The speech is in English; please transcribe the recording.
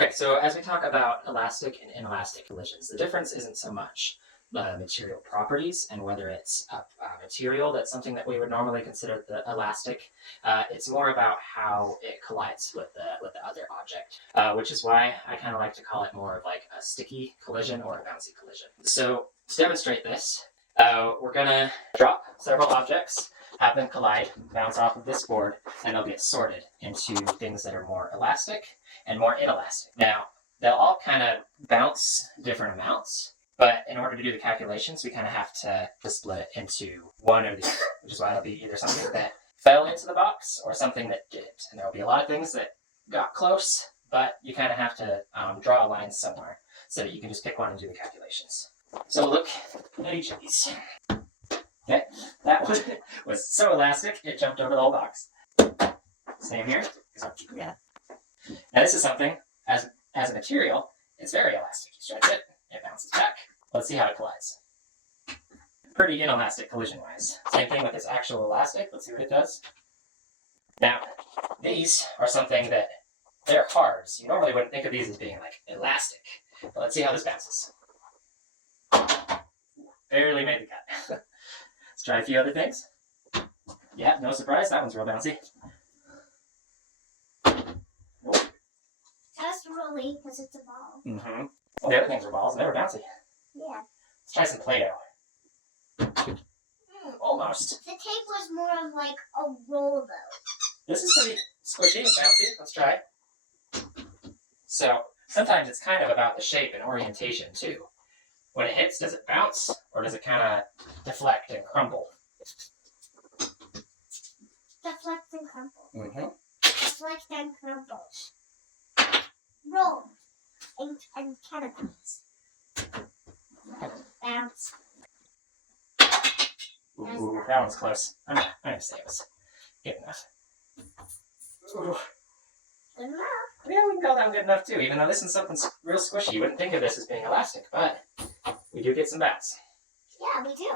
Okay, so as we talk about elastic and inelastic collisions, the difference isn't so much the material properties and whether it's a material that's something that we would normally consider the elastic. It's more about how it collides with the other object, which is why I kind of like to call it more of like a sticky collision or a bouncy collision. So to demonstrate this, we're gonna drop several objects, have them collide, bounce off of this board, and they'll get sorted into things that are more elastic and more inelastic. Now, they'll all kind of bounce different amounts, but in order to do the calculations, we kind of have to split it into one or the other, which is why it'll be either something that fell into the box or something that didn't. And there'll be a lot of things that got close, but you kind of have to draw a line somewhere so that you can just pick one and do the calculations. So we'll look at each of these. Okay, that one was so elastic, it jumped over the whole box. Same here. Yeah. Now this is something, as a material, it's very elastic. You stretch it, it bounces back. Let's see how it collides. Pretty inelastic collision-wise. Same thing with this actual elastic. Let's see what it does. Now, these are something that they're hard, so you normally wouldn't think of these as being like elastic. But let's see how this bounces. Barely made the cut. Let's try a few other things. Yeah, no surprise, that one's real bouncy. That's really because it's a ball. Mm-hmm. Well, the other things are balls, and they were bouncy. Yeah. Let's try some Play-Doh. Almost. The tape was more of like a roll though. This is pretty squishy and bouncy. Let's try. So, sometimes it's kind of about the shape and orientation, too. When it hits, does it bounce, or does it kind of deflect and crumble? Deflect and crumble. Mm-hmm. Deflect and crumble. Roll. And canopy. Bounce. Ooh, that one's close. I'm gonna say it was good enough. Ooh. Good enough. Yeah, we can call that one good enough too, even though this is something real squishy. You wouldn't think of this as being elastic, but we do get some bounce. Yeah, we do.